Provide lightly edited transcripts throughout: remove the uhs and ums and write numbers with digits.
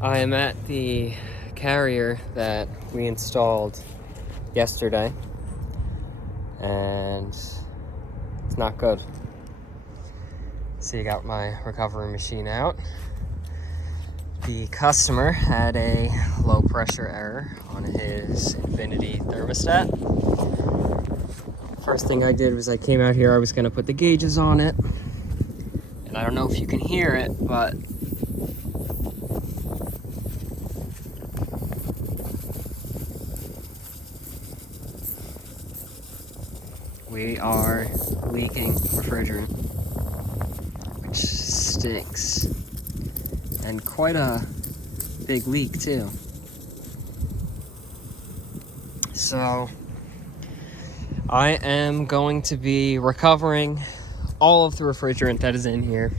I am at the carrier that we installed yesterday, and it's not good. So you got my recovery machine out. The customer had a low pressure error on his Infinity thermostat. First thing I did was I came out here, I was gonna put the gauges on it. And I don't know if you can hear it, but we are leaking refrigerant, which stinks. And quite a big leak too. So I am going to be recovering all of the refrigerant that is in here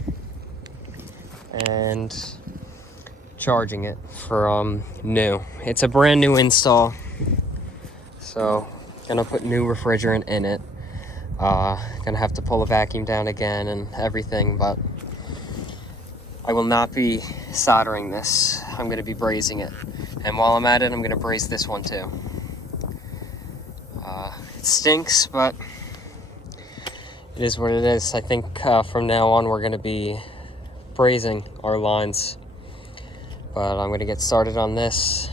and charging it from new. It's a brand new install, so gonna put new refrigerant in it. Gonna have to pull a vacuum down again and everything, but I will not be soldering this. I'm gonna be brazing it. And while I'm at it, I'm gonna braze this one too. It stinks, but it is what it is. I think from now on, we're gonna be brazing our lines. But I'm gonna get started on this.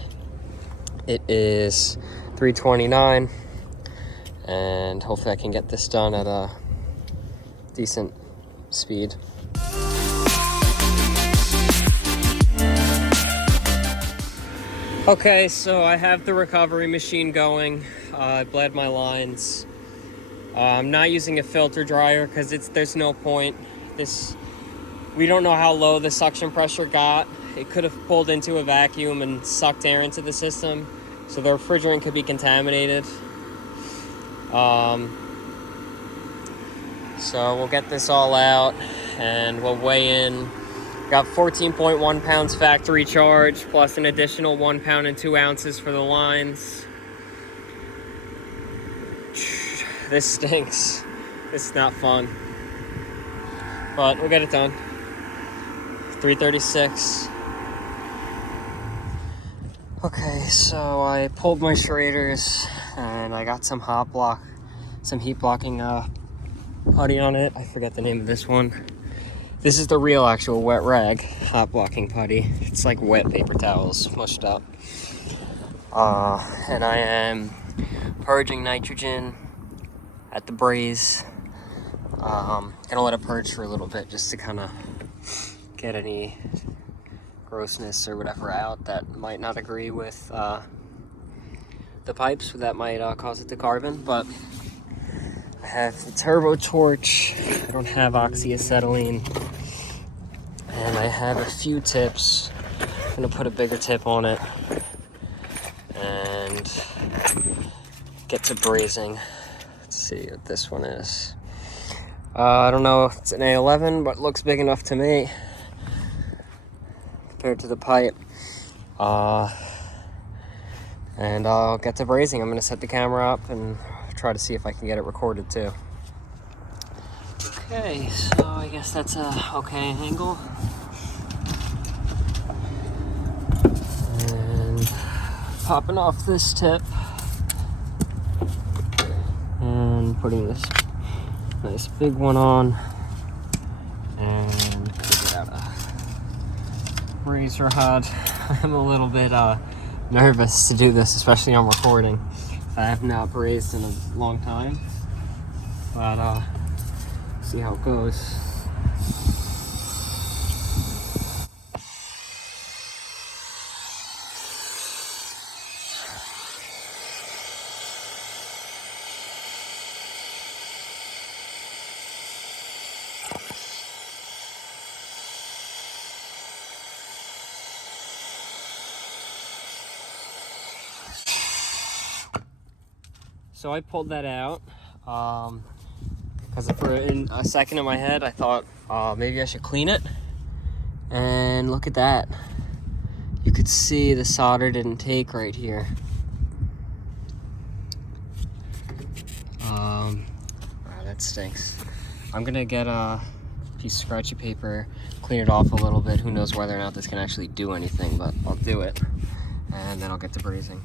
It is 3:29, and hopefully I can get this done at a decent speed. Okay, so I have the recovery machine going. I bled my lines. I'm not using a filter dryer because there's no point. We don't know how low the suction pressure got. It could have pulled into a vacuum and sucked air into the system, so the refrigerant could be contaminated. So we'll get this all out and we'll weigh in. Got 14.1 pounds factory charge, plus an additional 1 pound and 2 ounces for the lines. This stinks. This is not fun. But we'll get it done. 3:36. Okay, so I pulled my serrators and I got some heat blocking putty on it. I forget the name of this one. This is the real actual wet rag hot blocking putty. It's like wet paper towels mushed up. And I am purging nitrogen at the Braze. Gonna let it purge for a little bit just to kind of get any grossness or whatever out that might not agree with the pipes, that might cause it to carbon. But I have the turbo torch. I don't have oxyacetylene. And I have a few tips. I'm gonna put a bigger tip on it and get to brazing. Let's see what this one is. I don't know if it's an A11, but it looks big enough to me compared to the pipe. And I'll get to brazing. I'm gonna set the camera up and try to see if I can get it recorded too. Okay, so I guess that's a okay angle. And popping off this tip and putting this nice big one on, and get out a razor rod. I'm a little bit nervous to do this, especially on recording. I have not brazed in a long time, but see how it goes. So I pulled that out because for in a second in my head I thought maybe I should clean it, and look at that. You could see the solder didn't take right here. Wow, that stinks. I'm gonna get piece of scratchy paper, clean it off a little bit. Who knows whether or not this can actually do anything, but I'll do it. And then I'll get to brazing.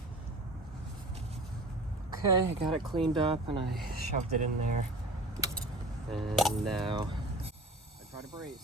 Okay, I got it cleaned up and I shoved it in there. And now I try to braze.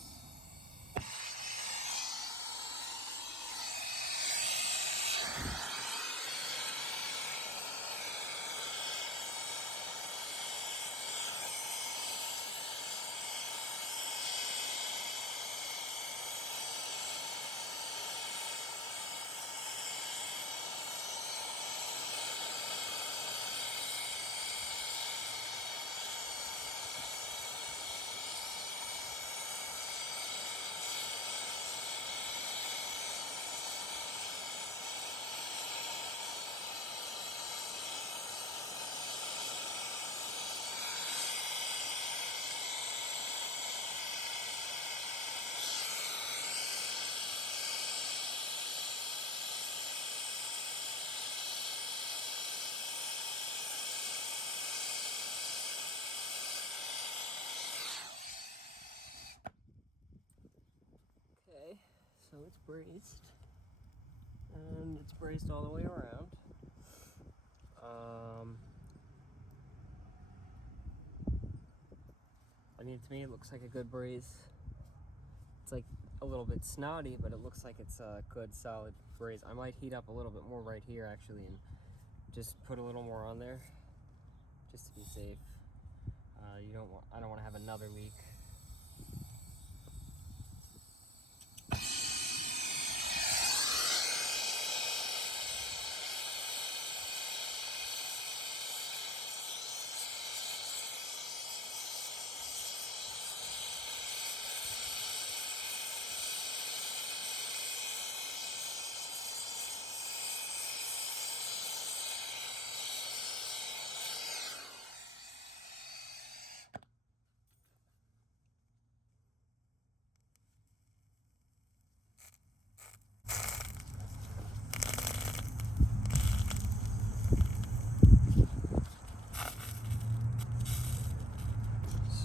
Okay, so it's brazed, and it's brazed all the way around. I mean, to me, it looks like a good braze. It's like a little bit snotty, but it looks like it's a good, solid braze. I might heat up a little bit more right here, actually, and just put a little more on there, just to be safe. I don't want to have another leak.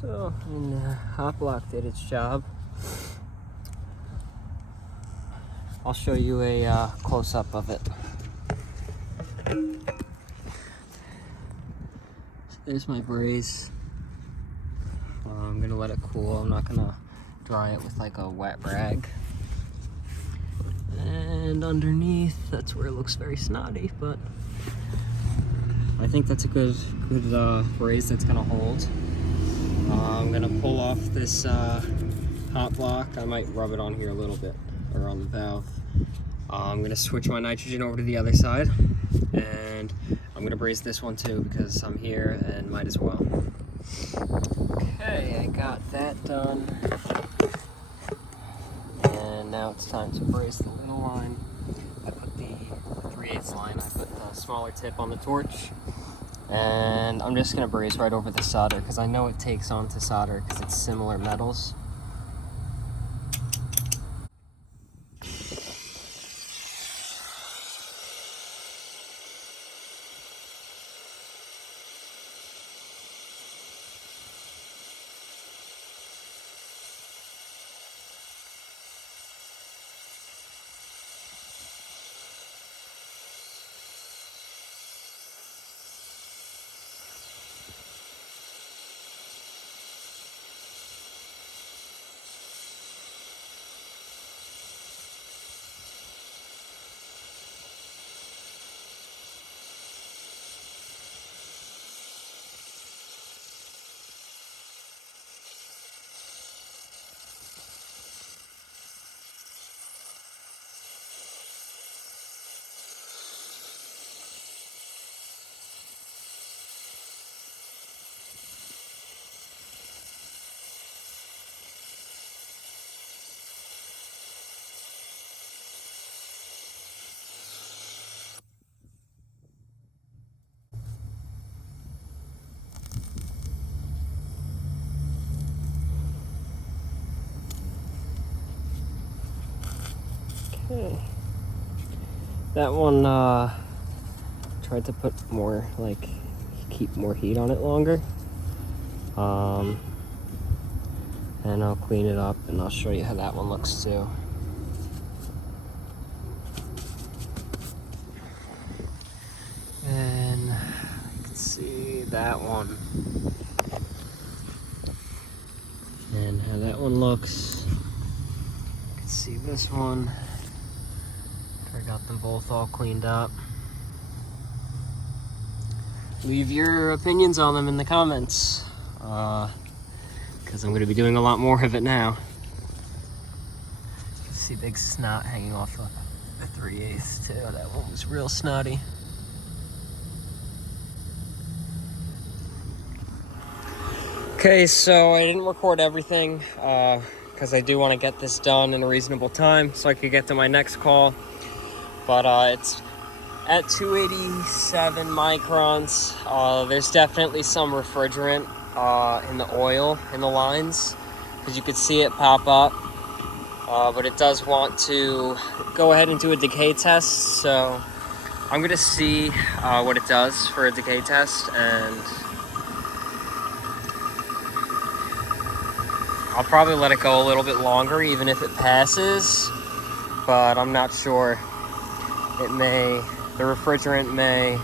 So, and hot block did its job. I'll show you a close-up of it. So there's my braze. I'm gonna let it cool. I'm not gonna dry it with like a wet rag. And underneath, that's where it looks very snotty, but I think that's a good braze that's gonna hold. I'm gonna pull off this hot block. I might rub it on here a little bit, or on the valve. I'm gonna switch my nitrogen over to the other side, and I'm gonna braze this one too because I'm here and might as well. Okay, I got that done. And now it's time to braze the little line. I put the 3/8 line, I put the smaller tip on the torch. And I'm just gonna braze right over the solder because I know it takes on to solder because it's similar metals. Okay. That one tried to put more, like, keep more heat on it longer. and I'll clean it up and I'll show you how that one looks too. And you can see that one. And how that one looks. You can see this one. I got them both all cleaned up. Leave your opinions on them in the comments, because I'm going to be doing a lot more of it now. You can see big snot hanging off of the 3/8 too. That one was real snotty. Okay, so I didn't record everything because I do want to get this done in a reasonable time so I could get to my next call. But it's at 287 microns. There's definitely some refrigerant in the oil in the lines, because you could see it pop up. But it does want to go ahead and do a decay test, so I'm going to see what it does for a decay test, and I'll probably let it go a little bit longer even if it passes, but I'm not sure. The refrigerant may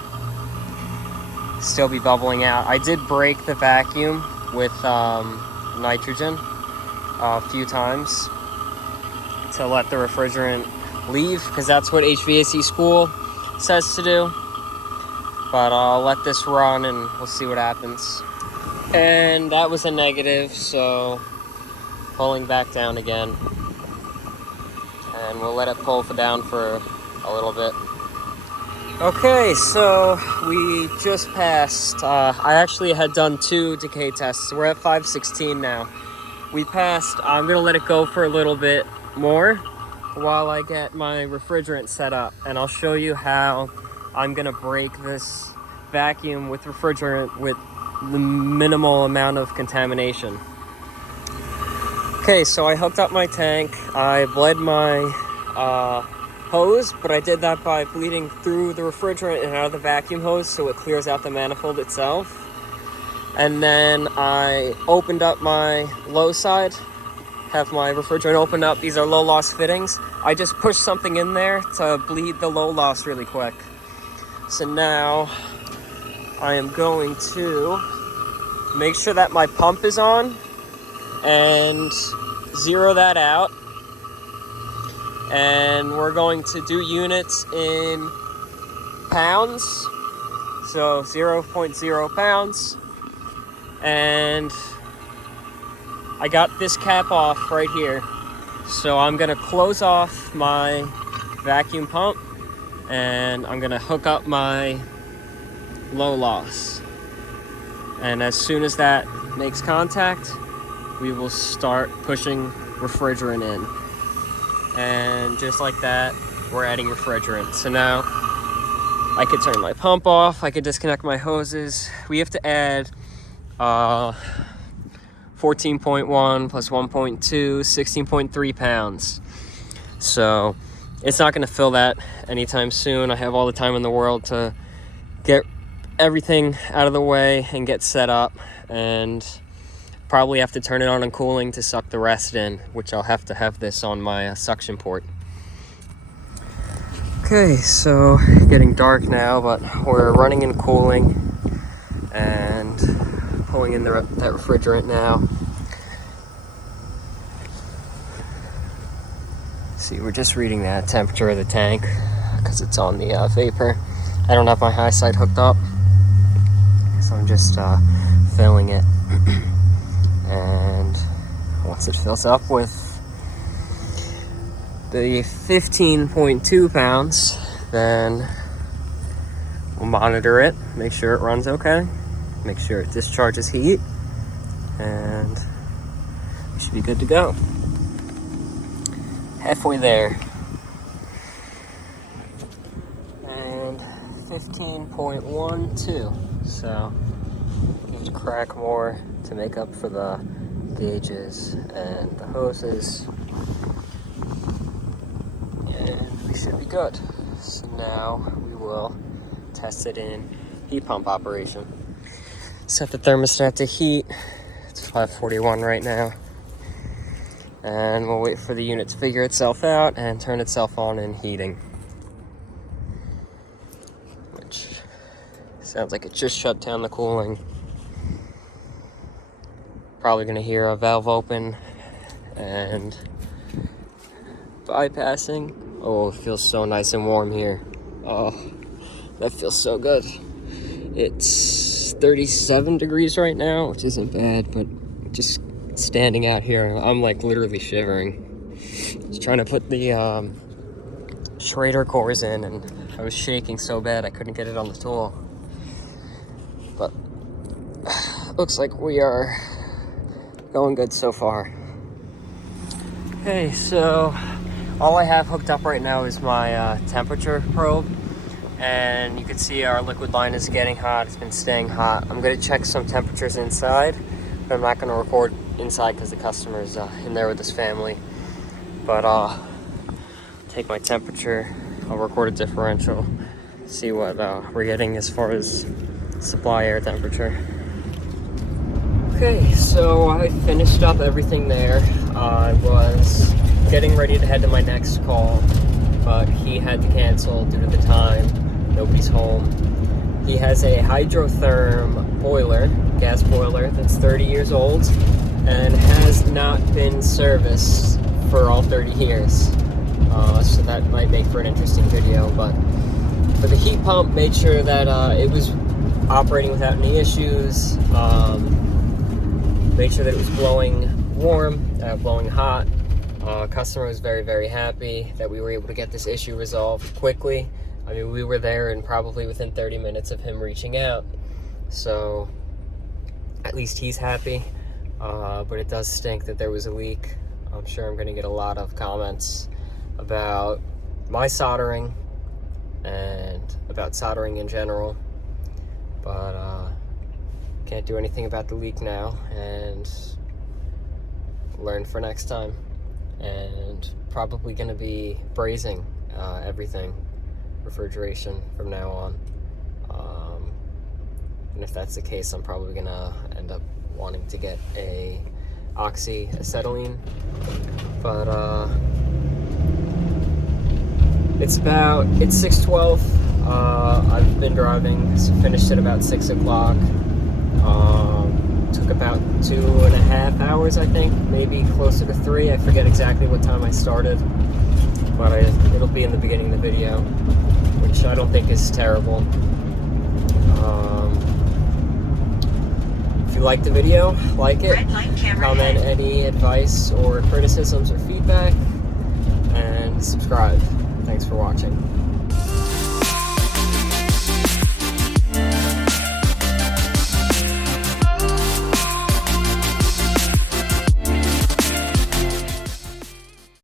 still be bubbling out. I did break the vacuum with nitrogen a few times to let the refrigerant leave, because that's what HVAC school says to do. But I'll let this run and we'll see what happens. And that was a negative, so pulling back down again. And we'll let it pull down for a little bit. Okay, so we just passed. I actually had done 2 decay tests. We're at 516 now. We passed. I'm gonna let it go for a little bit more while I get my refrigerant set up, and I'll show you how I'm gonna break this vacuum with refrigerant with the minimal amount of contamination. Okay, so I hooked up my tank. I bled my hose, but I did that by bleeding through the refrigerant and out of the vacuum hose so it clears out the manifold itself. And then I opened up my low side, have my refrigerant opened up. These are low loss fittings. I just pushed something in there to bleed the low loss really quick. So now I am going to make sure that my pump is on and zero that out. And we're going to do units in pounds, so 0.0 pounds. And I got this cap off right here, so I'm gonna close off my vacuum pump and I'm gonna hook up my low loss, and as soon as that makes contact, we will start pushing refrigerant in. And just like that, we're adding refrigerant. So now I could turn my pump off, I could disconnect my hoses. We have to add 14.1 plus 1.2, 16.3 pounds. So it's not gonna fill that anytime soon. I have all the time in the world to get everything out of the way and get set up, and probably have to turn it on and cooling to suck the rest in, which I'll have to have this on my suction port. Okay, so getting dark now, but we're running and cooling and pulling in that refrigerant now. See, we're just reading the temperature of the tank because it's on the vapor. I don't have my high side hooked up, so I'm just filling it. And once it fills up with the 15.2 pounds, then we'll monitor it, make sure it runs okay, make sure it discharges heat, and we should be good to go. Halfway there. And 15.12, so need to crack more to make up for the gauges and the hoses, and we should be good. So now we will test it in heat pump operation. Set the thermostat to heat. It's 541 right now. And we'll wait for the unit to figure itself out and turn itself on in heating. Which sounds like it just shut down the cooling. Probably gonna hear a valve open and bypassing. Oh, it feels so nice and warm here. Oh, that feels so good. It's 37 degrees right now, which isn't bad, but just standing out here, I'm like literally shivering. Just trying to put the Schrader cores in, and I was shaking so bad I couldn't get it on the tool. But looks like we are going good so far. Okay, so all I have hooked up right now is my temperature probe, and you can see our liquid line is getting hot. It's been staying hot. I'm going to check some temperatures inside, but I'm not going to record inside because the customer's in there with his family. But I'll take my temperature, I'll record a differential, see what we're getting as far as supply air temperature. Okay, so I finished up everything there. I was getting ready to head to my next call, but he had to cancel due to the time. Nobody's home. He has a hydrotherm boiler, gas boiler, that's 30 years old and has not been serviced for all 30 years. So that might make for an interesting video, but for the heat pump, made sure that it was operating without any issues. Made sure that it was blowing warm, blowing hot. Customer was very, very happy that we were able to get this issue resolved quickly. I mean, we were there and probably within 30 minutes of him reaching out. So at least he's happy. But it does stink that there was a leak. I'm sure I'm going to get a lot of comments about my soldering and about soldering in general. But can't do anything about the leak now, and learn for next time. And probably going to be brazing everything, refrigeration from now on. And if that's the case, I'm probably going to end up wanting to get a oxyacetylene. But it's 6:12. I've been driving, so finished at about 6 o'clock. Took about 2.5 hours, I think, maybe closer to 3. I forget exactly what time I started, but it'll be in the beginning of the video, which I don't think is terrible. If you like the video, like it, comment any advice or criticisms or feedback, and subscribe. Thanks for watching.